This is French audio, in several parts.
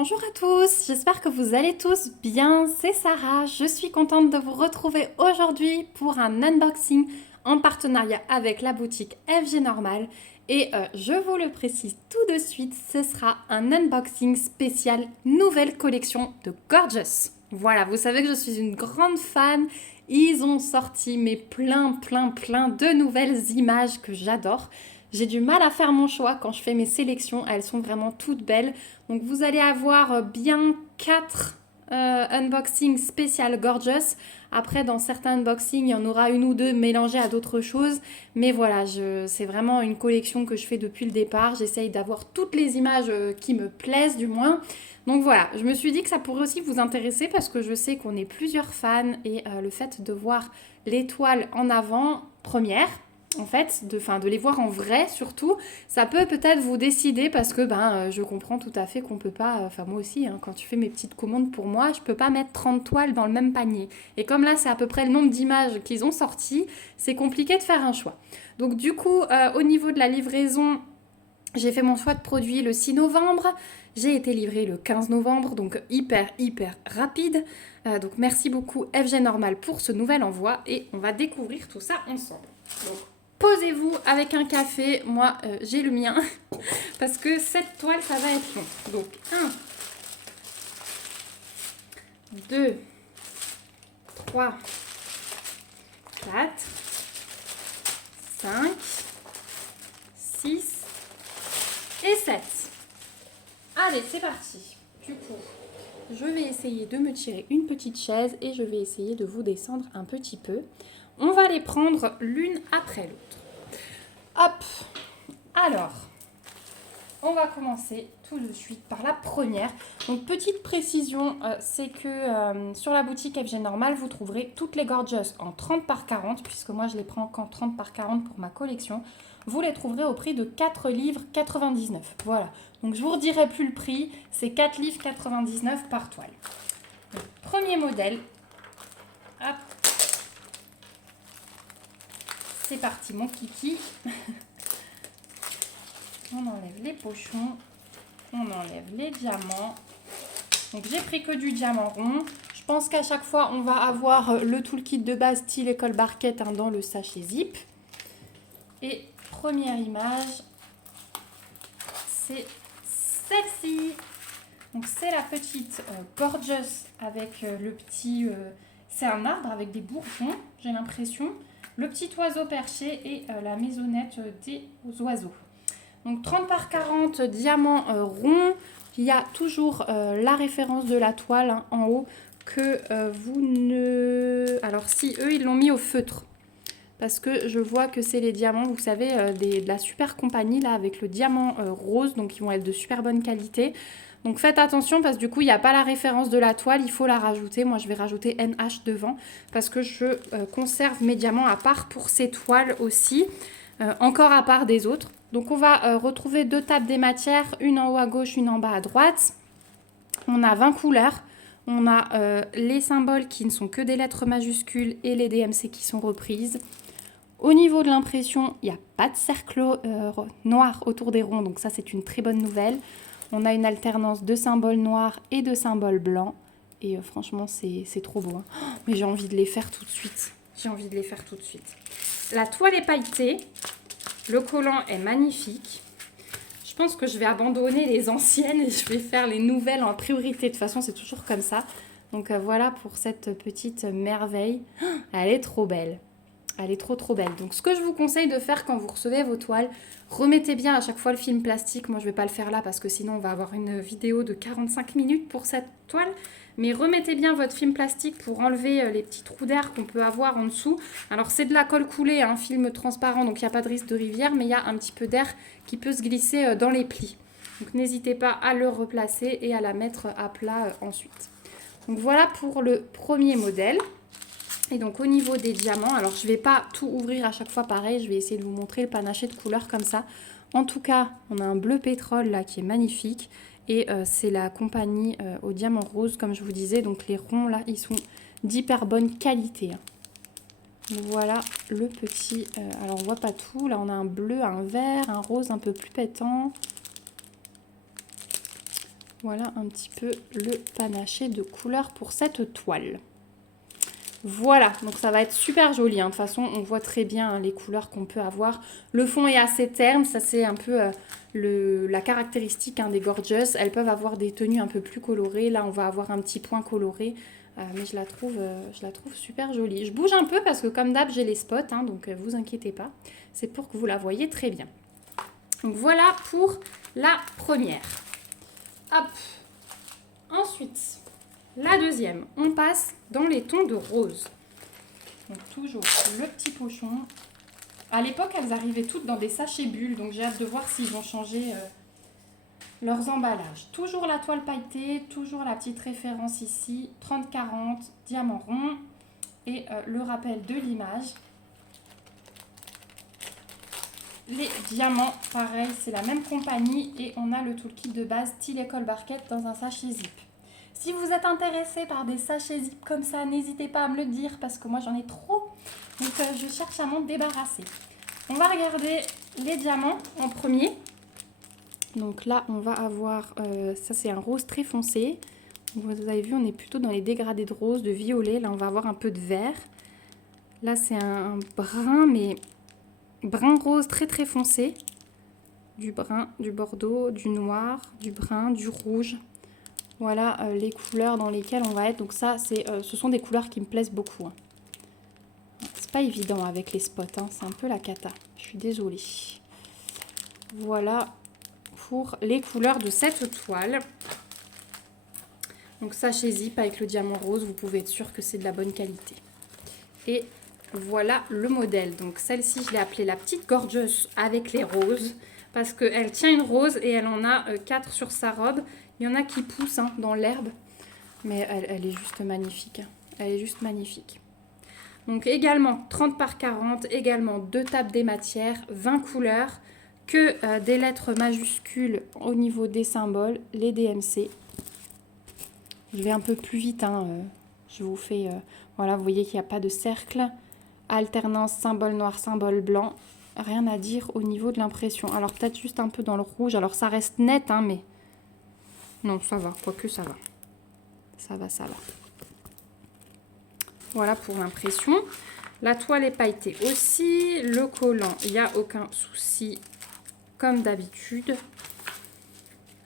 Bonjour à tous, j'espère que vous allez tous bien, c'est Sarah, je suis contente de vous retrouver aujourd'hui pour un unboxing en partenariat avec la boutique FG Normal et je vous le précise tout de suite, ce sera un unboxing spécial nouvelle collection de Gorgeous. Voilà, vous savez que je suis une grande fan, ils ont sorti mais plein de nouvelles images que j'adore. J'ai du mal à faire mon choix quand je fais mes sélections, elles sont vraiment toutes belles. Donc vous allez avoir bien 4 unboxings spécial Gorgeous. Après, dans certains unboxings, il y en aura une ou deux mélangées à d'autres choses. Mais voilà, c'est vraiment une collection que je fais depuis le départ. J'essaye d'avoir toutes les images qui me plaisent du moins. Donc voilà, je me suis dit que ça pourrait aussi vous intéresser parce que je sais qu'on est plusieurs fans et le fait de voir l'étoile en avant, première, en fait, de les voir en vrai surtout, ça peut peut-être vous décider parce que je comprends tout à fait qu'on peut pas, enfin moi aussi, hein, quand tu fais mes petites commandes pour moi, je peux pas mettre 30 toiles dans le même panier. Et comme là c'est à peu près le nombre d'images qu'ils ont sorties, c'est compliqué de faire un choix. Donc du coup, au niveau de la livraison, j'ai fait mon choix de produit le 6 novembre, j'ai été livrée le 15 novembre, donc hyper rapide. Donc merci beaucoup FG Normal pour ce nouvel envoi et on va découvrir tout ça ensemble. Donc posez-vous avec un café, moi j'ai le mien, parce que cette toile ça va être long. Donc 1, 2, 3, 4, 5, 6 et 7. Allez, c'est parti. Du coup, je vais essayer de me tirer une petite chaise et je vais essayer de vous descendre un petit peu. On va les prendre l'une après l'autre. Hop. Alors, on va commencer tout de suite par la première. Donc, petite précision, c'est que sur la boutique FG Normal, vous trouverez toutes les Gorgeous en 30 par 40, puisque moi je les prends qu'en 30 par 40 pour ma collection. Vous les trouverez au prix de 4 livres 99. Voilà. Donc, je vous redirai plus le prix, c'est 4 livres 99 par toile. Donc, premier modèle. Hop. C'est parti, mon kiki. On enlève les pochons. On enlève les diamants. Donc j'ai pris que du diamant rond. Je pense qu'à chaque fois, on va avoir le toolkit de base style école barquette dans le sachet zip. Et première image, c'est celle-ci. Donc c'est la petite Gorgeous avec le petit... c'est un arbre avec des bourgeons, j'ai l'impression. Le petit oiseau perché et la maisonnette des oiseaux. Donc 30 par 40 diamants ronds. Il y a toujours la référence de la toile en haut que vous ne... Alors si, eux, ils l'ont mis au feutre. Parce que je vois que c'est les diamants, vous savez, de la super compagnie, là, avec le diamant rose. Donc ils vont être de super bonne qualité. Donc faites attention parce que du coup, il n'y a pas la référence de la toile. Il faut la rajouter. Moi, je vais rajouter NH devant parce que je conserve mes diamants à part pour ces toiles aussi. Encore à part des autres. Donc on va retrouver deux tables des matières, une en haut à gauche, une en bas à droite. On a 20 couleurs. On a les symboles qui ne sont que des lettres majuscules et les DMC qui sont reprises. Au niveau de l'impression, il n'y a pas de cercle noir autour des ronds, donc ça c'est une très bonne nouvelle. On a une alternance de symboles noirs et de symboles blancs. Et franchement, c'est trop beau. Hein. Oh, mais j'ai envie de les faire tout de suite. J'ai envie de les faire tout de suite. La toile est pailletée. Le collant est magnifique. Je pense que je vais abandonner les anciennes et je vais faire les nouvelles en priorité. De toute façon, c'est toujours comme ça. Donc voilà pour cette petite merveille. Elle est trop belle. Elle est trop belle. Donc ce que je vous conseille de faire quand vous recevez vos toiles, remettez bien à chaque fois le film plastique. Moi je ne vais pas le faire là parce que sinon on va avoir une vidéo de 45 minutes pour cette toile. Mais remettez bien votre film plastique pour enlever les petits trous d'air qu'on peut avoir en dessous. Alors c'est de la colle coulée, un film transparent, donc il n'y a pas de risque de rivière, mais il y a un petit peu d'air qui peut se glisser dans les plis. Donc n'hésitez pas à le replacer et à la mettre à plat ensuite. Donc voilà pour le premier modèle. Et donc au niveau des diamants, alors je ne vais pas tout ouvrir à chaque fois pareil, je vais essayer de vous montrer le panaché de couleurs comme ça. En tout cas, on a un bleu pétrole là qui est magnifique et c'est la compagnie au diamant rose comme je vous disais. Donc les ronds là, ils sont d'hyper bonne qualité. Hein. Donc, voilà le petit, alors on voit pas tout, là on a un bleu, un vert, un rose un peu plus pétant. Voilà un petit peu le panaché de couleurs pour cette toile. Voilà, donc ça va être super joli. Hein. De toute façon, on voit très bien hein, les couleurs qu'on peut avoir. Le fond est assez terne, ça c'est un peu la caractéristique hein, des Gorgeous. Elles peuvent avoir des tenues un peu plus colorées. Là, on va avoir un petit point coloré, mais je la trouve super jolie. Je bouge un peu parce que comme d'hab, j'ai les spots, hein, donc vous inquiétez pas. C'est pour que vous la voyez très bien. Donc voilà pour la première. Hop. Ensuite, la deuxième, on passe dans les tons de rose. Donc toujours le petit pochon. À l'époque, elles arrivaient toutes dans des sachets bulles, donc j'ai hâte de voir s'ils ont changé leurs emballages. Toujours la toile pailletée, toujours la petite référence ici, 30-40, diamant rond, et le rappel de l'image. Les diamants, pareil, c'est la même compagnie, et on a le toolkit de base Style École Barquette dans un sachet zip. Si vous êtes intéressé par des sachets zip comme ça, n'hésitez pas à me le dire parce que moi j'en ai trop. Donc je cherche à m'en débarrasser. On va regarder les diamants en premier. Donc là on va avoir, ça c'est un rose très foncé. Vous avez vu on est plutôt dans les dégradés de rose, de violet. Là on va avoir un peu de vert. Là c'est un brun mais brun rose très très foncé. Du brun, du bordeaux, du noir, du brun, du rouge. Voilà les couleurs dans lesquelles on va être. Donc ça, ce sont des couleurs qui me plaisent beaucoup. Hein. C'est pas évident avec les spots. Hein. C'est un peu la cata. Je suis désolée. Voilà pour les couleurs de cette toile. Donc sachet zip avec le diamant rose. Vous pouvez être sûr que c'est de la bonne qualité. Et voilà le modèle. Donc celle-ci, je l'ai appelée la petite Gorgeous avec les roses. Parce qu'elle tient une rose et elle en a 4 sur sa robe. Il y en a qui poussent hein, dans l'herbe, mais elle est juste magnifique. Elle est juste magnifique. Donc également 30 par 40, également 2 tables des matières, 20 couleurs, que des lettres majuscules au niveau des symboles, les DMC. Je vais un peu plus vite, hein, je vous fais... voilà, vous voyez qu'il n'y a pas de cercle. Alternance, symbole noir, symbole blanc. Rien à dire au niveau de l'impression. Alors peut-être juste un peu dans le rouge. Alors ça reste net, hein, mais... Non, ça va. Quoique ça va. Ça va, ça va. Voilà pour l'impression. La toile est pailletée aussi. Le collant, il n'y a aucun souci. Comme d'habitude.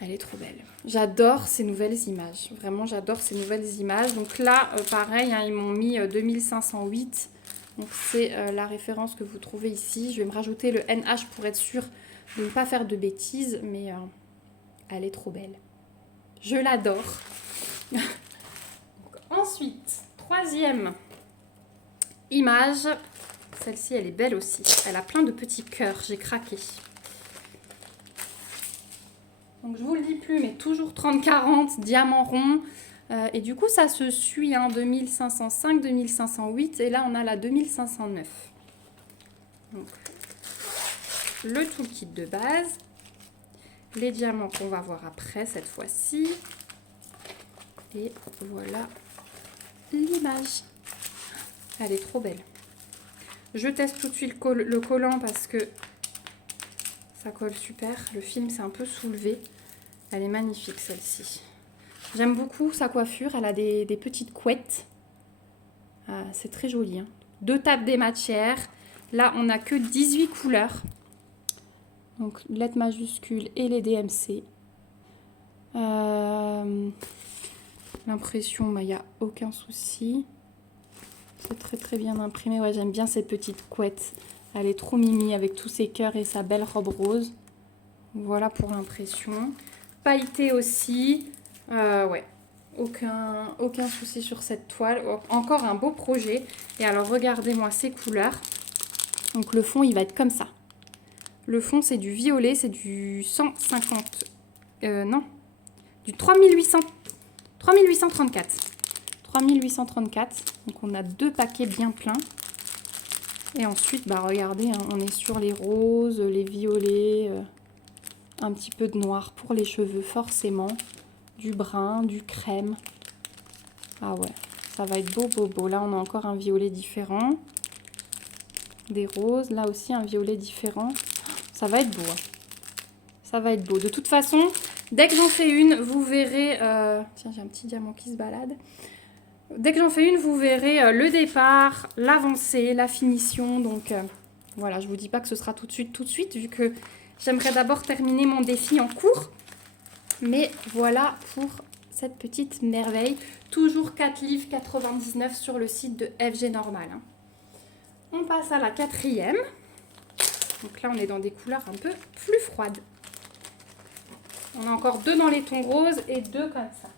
Elle est trop belle. J'adore ces nouvelles images. Vraiment, j'adore ces nouvelles images. Donc là, pareil, hein, ils m'ont mis 2508. Donc c'est la référence que vous trouvez ici. Je vais me rajouter le NH pour être sûre de ne pas faire de bêtises. Mais elle est trop belle. Je l'adore. Ensuite, troisième image. Celle-ci, elle est belle aussi. Elle a plein de petits cœurs. J'ai craqué. Donc je vous le dis plus, mais toujours 30-40, diamant rond. Et du coup, ça se suit, hein, 2505, 2508. Et là, on a la 2509. Donc, le toolkit de base. Les diamants qu'on va voir après, cette fois-ci. Et voilà l'image. Elle est trop belle. Je teste tout de suite le collant parce que ça colle super. Le film s'est un peu soulevé. Elle est magnifique, celle-ci. J'aime beaucoup sa coiffure. Elle a des petites couettes. C'est très joli. Hein. 2 tables des matières. Là, on n'a que 18 couleurs. Donc, lettres majuscules et les DMC. L'impression, il n'y a aucun souci. C'est très très bien imprimé. Ouais, j'aime bien cette petite couette. Elle est trop mimi avec tous ses cœurs et sa belle robe rose. Voilà pour l'impression. Pailleté aussi. Ouais, aucun souci sur cette toile. Encore un beau projet. Et alors, regardez-moi ces couleurs. Donc, le fond, il va être comme ça. Le fond, c'est du violet. C'est du 150... non. Du 3834. 3834. Donc, on a 2 paquets bien pleins. Et ensuite, bah, regardez, hein, on est sur les roses, les violets, un petit peu de noir pour les cheveux, forcément. Du brun, du crème. Ah ouais, ça va être beau, beau, beau. Là, on a encore un violet différent. Des roses. Là aussi, un violet différent. Ça va être beau. Hein. Ça va être beau. De toute façon, Dès que j'en fais une, vous verrez... Tiens, j'ai un petit diamant qui se balade. Dès que j'en fais une, vous verrez le départ, l'avancée, la finition. Donc voilà, je vous dis pas que ce sera tout de suite, vu que j'aimerais d'abord terminer mon défi en cours. Mais voilà pour cette petite merveille. Toujours 4 livres 99 sur le site de FG Normal. Hein. On passe à la 4e. Donc là, on est dans des couleurs un peu plus froides. On a encore 2 dans les tons roses et 2 comme ça.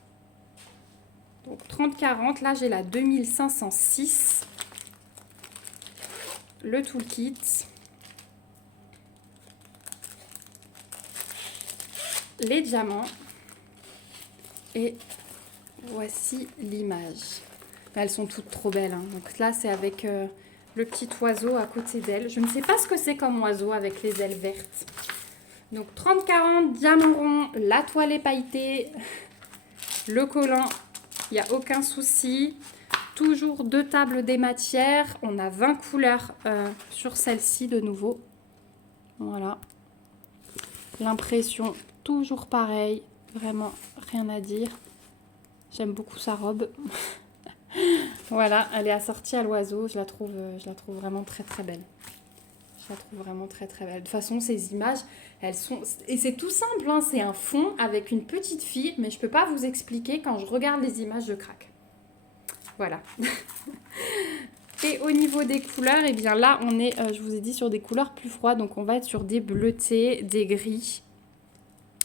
Donc 30-40, là j'ai la 2506. Le toolkit. Les diamants. Et voici l'image. Elles sont toutes trop belles. Hein. Donc là c'est avec le petit oiseau à côté d'elle. Je ne sais pas ce que c'est comme oiseau avec les ailes vertes. Donc 30-40, diamant rond, la toile est pailletée, le collant, il n'y a aucun souci. Toujours 2 tables des matières. On a 20 couleurs sur celle-ci de nouveau. Voilà. L'impression, toujours pareil. Vraiment, rien à dire. J'aime beaucoup sa robe. Voilà, elle est assortie à l'oiseau. Je la trouve vraiment très très belle. Je la trouve vraiment très très belle. De toute façon, ces images, elles sont... Et c'est tout simple, hein, c'est un fond avec une petite fille, mais je ne peux pas vous expliquer, quand je regarde les images, je craque. Voilà. Et au niveau des couleurs, eh bien là, on est, je vous ai dit, sur des couleurs plus froides. Donc on va être sur des bleutés, des gris.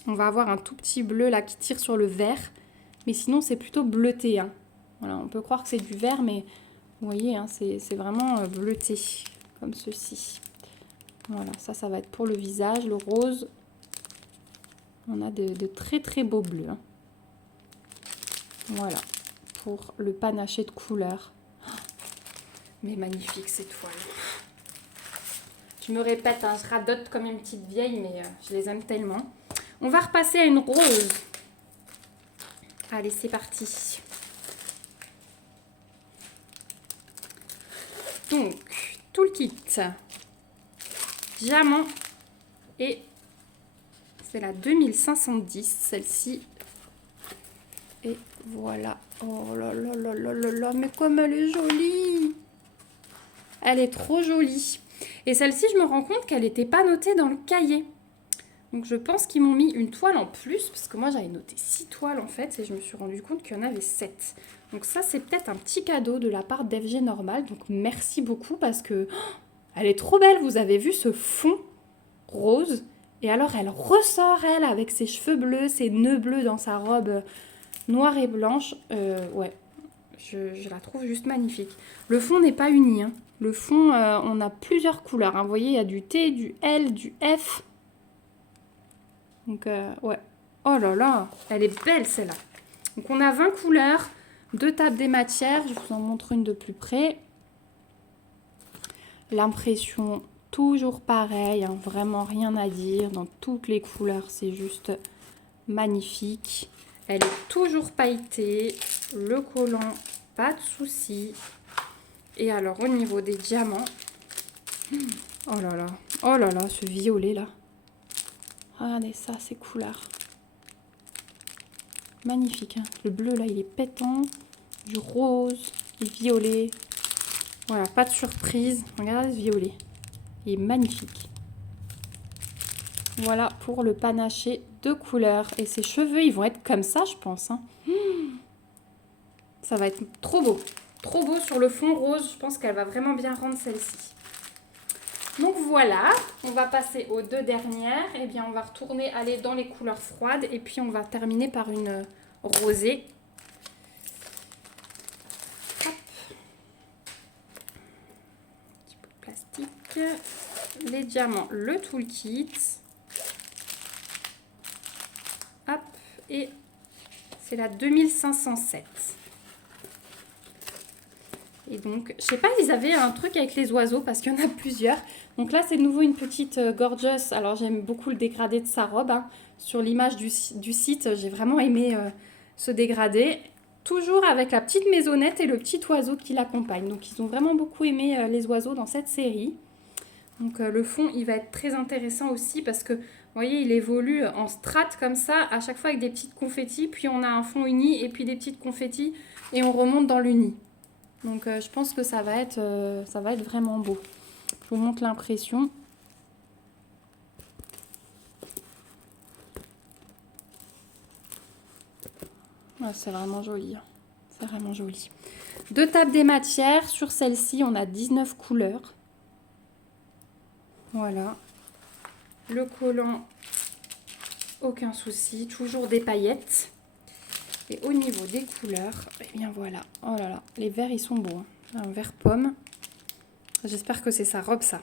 On va avoir un tout petit bleu là qui tire sur le vert. Mais sinon, c'est plutôt bleuté. Hein. Voilà, on peut croire que c'est du vert, mais vous voyez, hein, c'est vraiment bleuté, comme ceci. Voilà, ça va être pour le visage, le rose. On a de très très beaux bleus. Hein. Voilà, pour le panaché de couleurs. Mais magnifique ces toiles. Je me répète, hein, je radote comme une petite vieille, mais je les aime tellement. On va repasser à une rose. Allez, c'est parti. Donc, tout le kit. Diamant. Et c'est la 2510, celle-ci. Et voilà. Oh là là là là là là, mais comme elle est jolie! Elle est trop jolie. Et celle-ci, je me rends compte qu'elle n'était pas notée dans le cahier. Donc je pense qu'ils m'ont mis une toile en plus, parce que moi j'avais noté 6 toiles en fait, et je me suis rendu compte qu'il y en avait 7. Donc ça, c'est peut-être un petit cadeau de la part d'FG Normal. Donc merci beaucoup, parce que elle est trop belle. Vous avez vu ce fond rose. Et alors elle ressort, elle, avec ses cheveux bleus, ses nœuds bleus dans sa robe noire et blanche. Ouais, je la trouve juste magnifique. Le fond n'est pas uni. Hein. Le fond, on a plusieurs couleurs. Hein. Vous voyez, il y a du T, du L, du F. Donc, ouais. Oh là là, elle est belle celle-là. Donc, on a 20 couleurs, 2 tables des matières. Je vous en montre une de plus près. L'impression, toujours pareil. Hein, vraiment rien à dire. Dans toutes les couleurs, c'est juste magnifique. Elle est toujours pailletée. Le collant, pas de souci. Et alors, au niveau des diamants... Oh là là, ce violet là. Regardez ça, ces couleurs. Magnifique. Hein. Le bleu, là, il est pétant. Du rose, du violet. Voilà, pas de surprise. Regardez ce violet. Il est magnifique. Voilà pour le panaché de couleurs. Et ses cheveux, ils vont être comme ça, je pense. Hein. Ça va être trop beau. Trop beau sur le fond rose. Je pense qu'elle va vraiment bien rendre celle-ci. Donc voilà, on va passer aux 2 dernières. Eh bien, on va retourner aller dans les couleurs froides. Et puis, on va terminer par une rosée. Hop. Un petit peu de plastique. Les diamants, le toolkit. Hop. Et c'est la 2507. Et donc, je sais pas, ils avaient un truc avec les oiseaux parce qu'il y en a plusieurs. Donc là, c'est de nouveau une petite gorgeous. Alors, j'aime beaucoup le dégradé de sa robe. Hein. Sur l'image du site, j'ai vraiment aimé ce dégradé. Toujours avec la petite maisonnette et le petit oiseau qui l'accompagne. Donc, ils ont vraiment beaucoup aimé les oiseaux dans cette série. Donc, le fond, il va être très intéressant aussi parce que, vous voyez, il évolue en strates comme ça, à chaque fois avec des petites confettis, puis on a un fond uni et puis des petites confettis et on remonte dans l'uni. Donc je pense que ça va être vraiment beau. Je vous montre l'impression. Ouais, c'est vraiment joli. C'est vraiment joli. 2 tables des matières. Sur celle-ci, on a 19 couleurs. Voilà. Le collant, aucun souci. Toujours des paillettes. Et au niveau des couleurs, eh bien voilà. Oh là là, les verts, ils sont beaux. Hein. Un vert pomme. J'espère que c'est sa robe, ça.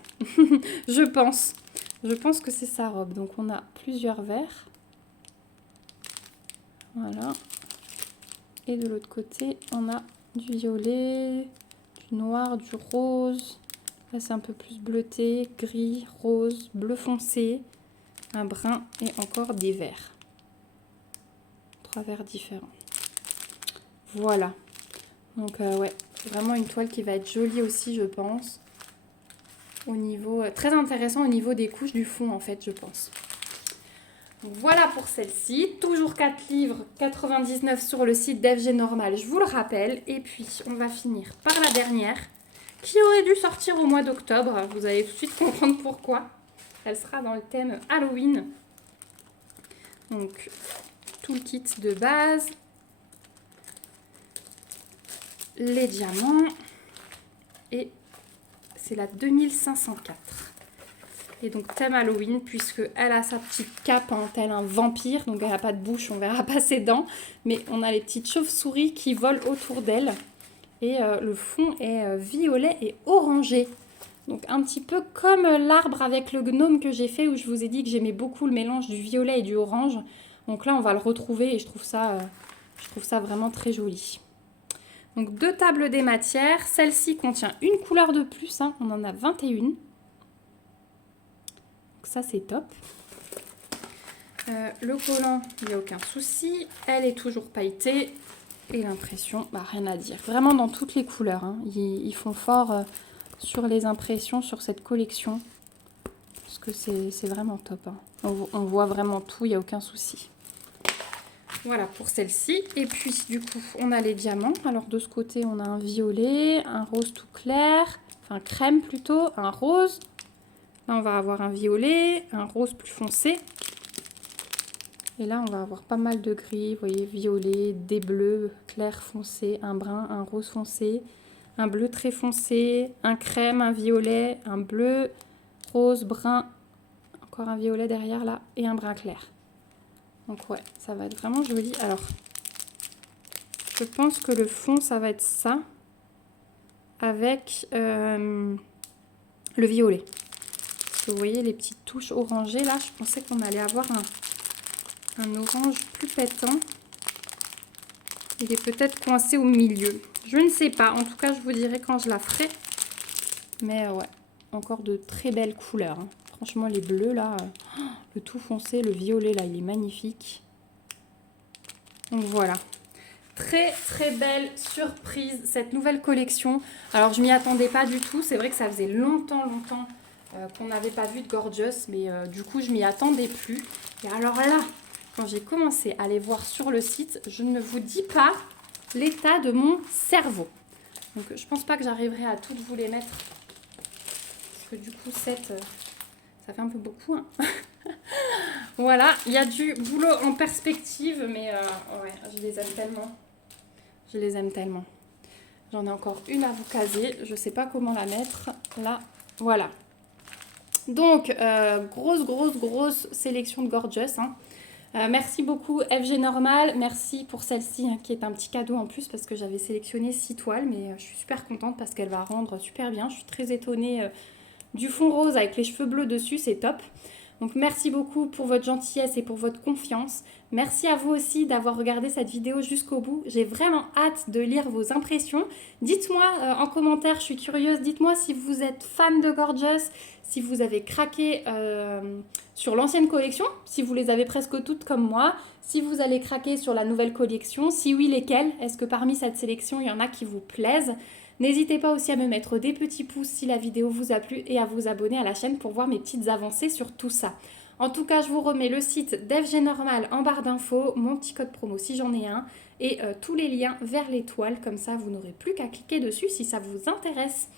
Je pense. Je pense que c'est sa robe. Donc, on a plusieurs verts. Voilà. Et de l'autre côté, on a du violet, du noir, du rose. Là, c'est un peu plus bleuté, gris, rose, bleu foncé, un brun et encore des verts. 3 verts différents. Voilà. Donc, ouais, vraiment une toile qui va être jolie aussi, je pense. Au niveau, très intéressant au niveau des couches du fond, en fait, je pense. Donc, voilà pour celle-ci. Toujours 4 livres, 99 sur le site d'FG Normal, je vous le rappelle. Et puis, on va finir par la dernière, qui aurait dû sortir au mois d'octobre. Vous allez tout de suite comprendre pourquoi. Elle sera dans le thème Halloween. Donc, tout le kit de base. Les diamants. Et c'est la 2504. Et donc thème Halloween, puisqu'elle a sa petite cape en tel un vampire. Donc elle n'a pas de bouche, on verra pas ses dents. Mais on a les petites chauves-souris qui volent autour d'elle. Et le fond est violet et orangé. Donc un petit peu comme l'arbre avec le gnome que j'ai fait, où je vous ai dit que j'aimais beaucoup le mélange du violet et du orange. Donc là, on va le retrouver et je trouve ça vraiment très joli. Donc 2 tables des matières. Celle-ci contient une couleur de plus. Hein. On en a 21. Donc ça, c'est top. Le collant, il n'y a aucun souci. Elle est toujours pailletée. Et l'impression, bah, rien à dire. Vraiment dans toutes les couleurs. Hein. Ils font fort sur les impressions, sur cette collection. Parce que c'est vraiment top. Hein. On voit vraiment tout, il n'y a aucun souci. Voilà pour celle-ci. Et puis, du coup, on a les diamants. Alors, de ce côté, on a un violet, un rose tout clair, enfin crème plutôt, un rose. Là, on va avoir un violet, un rose plus foncé. Et là, on va avoir pas mal de gris. Vous voyez, violet, des bleus clairs foncés, un brun, un rose foncé, un bleu très foncé, un crème, un violet, un bleu, rose, brun, encore un violet derrière là, et un brun clair. Donc ouais, ça va être vraiment joli. Alors, je pense que le fond, ça va être ça, avec le violet. Parce que vous voyez les petites touches orangées, là, je pensais qu'on allait avoir un orange plus pétant. Il est peut-être coincé au milieu. Je ne sais pas, en tout cas, je vous dirai quand je la ferai. Mais ouais, encore de très belles couleurs. Hein. Franchement, les bleus, là, le tout foncé, le violet, là, il est magnifique. Donc voilà, très très belle surprise cette nouvelle collection. Alors je m'y attendais pas du tout, c'est vrai que ça faisait longtemps qu'on n'avait pas vu de Gorgeous, mais du coup je m'y attendais plus. Et alors là, quand j'ai commencé à les voir sur le site, je ne vous dis pas l'état de mon cerveau. Donc je pense pas que j'arriverai à toutes vous les mettre, parce que du coup ça fait un peu beaucoup. Hein. Voilà, il y a du boulot en perspective, mais ouais, je les aime tellement. Je les aime tellement. J'en ai encore une à vous caser. Je ne sais pas comment la mettre. Là, voilà. Donc, grosse sélection de Gorgeous. Hein. Merci beaucoup FG Normal. Merci pour celle-ci hein, qui est un petit cadeau en plus parce que j'avais sélectionné 6 toiles. Mais je suis super contente parce qu'elle va rendre super bien. Je suis très étonnée du fond rose avec les cheveux bleus dessus. C'est top. Donc merci beaucoup pour votre gentillesse et pour votre confiance. Merci à vous aussi d'avoir regardé cette vidéo jusqu'au bout. J'ai vraiment hâte de lire vos impressions. Dites-moi en commentaire, je suis curieuse, dites-moi si vous êtes fan de Gorgeous, si vous avez craqué sur l'ancienne collection, si vous les avez presque toutes comme moi, si vous allez craquer sur la nouvelle collection, si oui, lesquelles. Est-ce que parmi cette sélection, il y en a qui vous plaisent ? N'hésitez pas aussi à me mettre des petits pouces si la vidéo vous a plu et à vous abonner à la chaîne pour voir mes petites avancées sur tout ça. En tout cas, je vous remets le site d'FG Normal en barre d'infos, mon petit code promo si j'en ai un, et tous les liens vers l'étoile, comme ça vous n'aurez plus qu'à cliquer dessus si ça vous intéresse.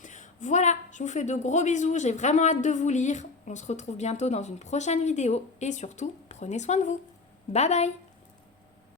Voilà, je vous fais de gros bisous, j'ai vraiment hâte de vous lire. On se retrouve bientôt dans une prochaine vidéo et surtout, prenez soin de vous. Bye bye!